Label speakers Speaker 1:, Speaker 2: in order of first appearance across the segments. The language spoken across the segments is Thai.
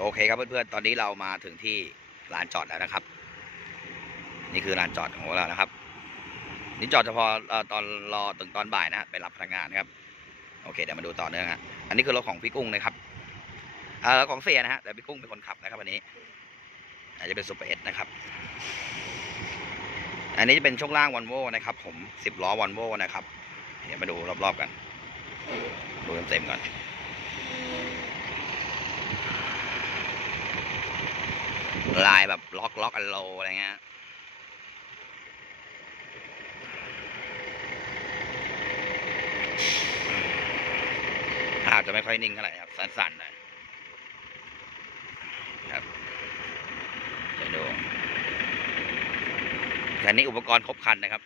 Speaker 1: โอเคครับเพื่อนๆ ตอนนี้เรามาถึงที่ลานจอดแล้วนะครับ นี่คือลานจอดของเรานะครับ นี่จอดเฉพาะตอนรอถึงตอนบ่ายนะฮะไปรับพนักงานครับ โอเคเดี๋ยวมาดูต่อเนื่องฮะอันนี้คือรถของพี่กุ้งนะครับเออของเสียนะฮะแต่พี่กุ้งเป็นคนขับนะครับวันนี้ อาจจะเป็นซูเปอร์เอสนะครับ อันนี้จะเป็นช่วงล่างวันโวนะครับ ผมสิบล้อวันโวนะครับ เดี๋ยวมาดูรอบๆกัน ดูเต็มๆก่อน ลายแบบล็อกล็อกอันโลอะไรเงี้ยภาพจะไม่ค่อยนิ่งเท่าไหร่ครับ สั่นๆหน่อยครับเดี๋ยวดูแต่นี้อุปกรณ์ครบครันนะครับ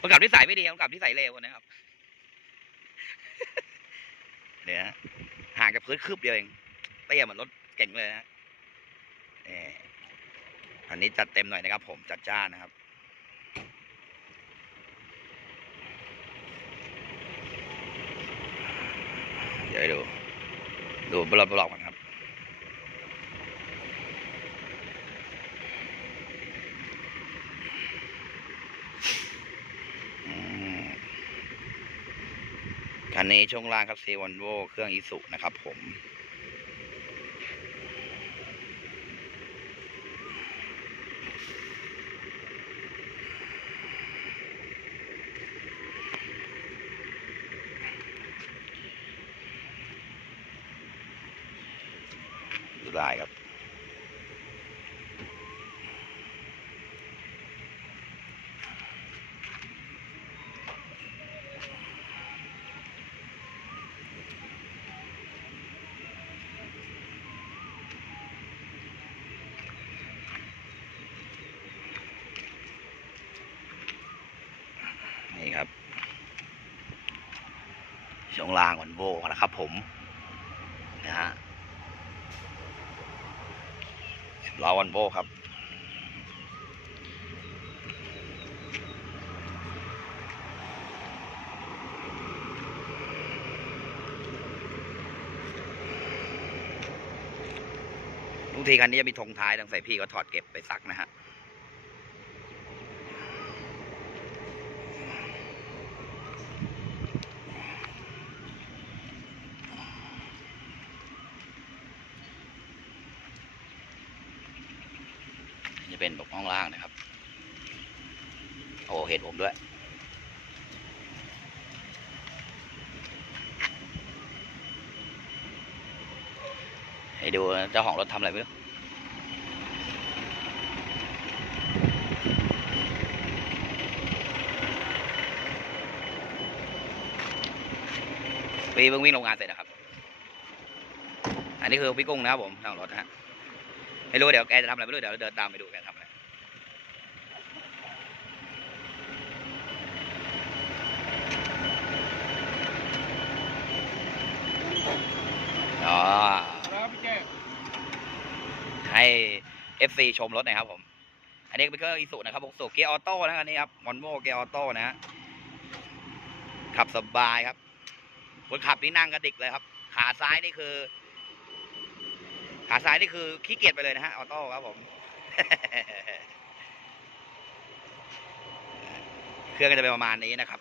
Speaker 1: คนขับที่ใส่ไม่ดีคนขับที่ใส่เร็วนะครับเนี่ยห่างจากพื้นคืบเดียวเองเตี้ยเหมือนรถ เก่งเลยนะเอออันนี้จัดเต็มหน่อยนะครับ ผมจัดจ้านนะครับเดี๋ยวดูดูบลอบๆกันครับอันนี้ช่วงล่างครับซีวันโวเครื่องอีสุนะครับผม ดูได้ครับ นี่ครับช่วงล่างวันโวนะครับผมนะฮะ ลาวันโบครับ ทุกทีคันนี้จะมีธงท้ายทางใส่พี่ก็ถอดเก็บไปซักนะฮะ เป็นบกห้องล่างนะครับ โอ้เห็นผมด้วย ให้ดูเจ้าของรถทำอะไรไม่รู้พี่เพิ่งวิ่งโรงงานเสร็จนะครับ อันนี้คือพี่กุ้งนะครับผมเจ้างรถฮะ ไม่รู้เดี๋ยวแกจะทำอะไรไม่รู้เดี๋ยวเดินตามไปดูแกทำอะไร อ๋อ
Speaker 2: ครับพี่แก้ว
Speaker 1: ให้ FC ชมรถหน่อยครับผม อันนี้เป็นเครื่องอีสุนะครับผมสูเกียร์ออโต้นะอันนี้ครับมอนโวเกียร์ออโต้นะฮะขับสบายครับคนขับนี่นั่งกระดิกเลยครับ ขาซ้ายนี่คือ ขาซ้ายนี่คือขี้เกียจไปเลยนะฮะออโต้ครับผม เครื่องก็จะเป็นประมาณนี้นะครับ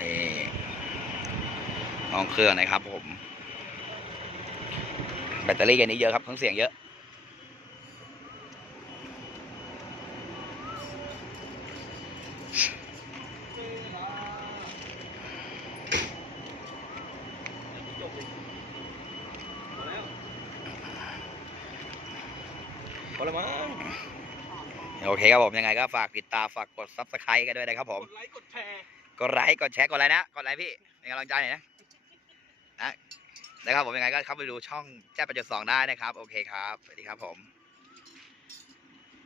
Speaker 1: นี่ ห้องเครื่องนะครับผม แบตเตอรี่กันนี้เยอะครับเครื่องเสียงเยอะ
Speaker 2: พอแล้วมั้ง
Speaker 1: โอเคครับผมยังไงก็ฝากติดตามฝากกด subscribe กันด้วยนะครับผม
Speaker 2: กดไลค์กดแชร์
Speaker 1: กดไลค์กดแชร์กดอะไรนะ กดไลค์พี่เป็นกำลังใจหน่อยนะ นะนะครับผมยังไงก็เข้าไปดูช่องแจ้ประจุดสองได้นะครับ โอเคครับ สวัสดีครับผม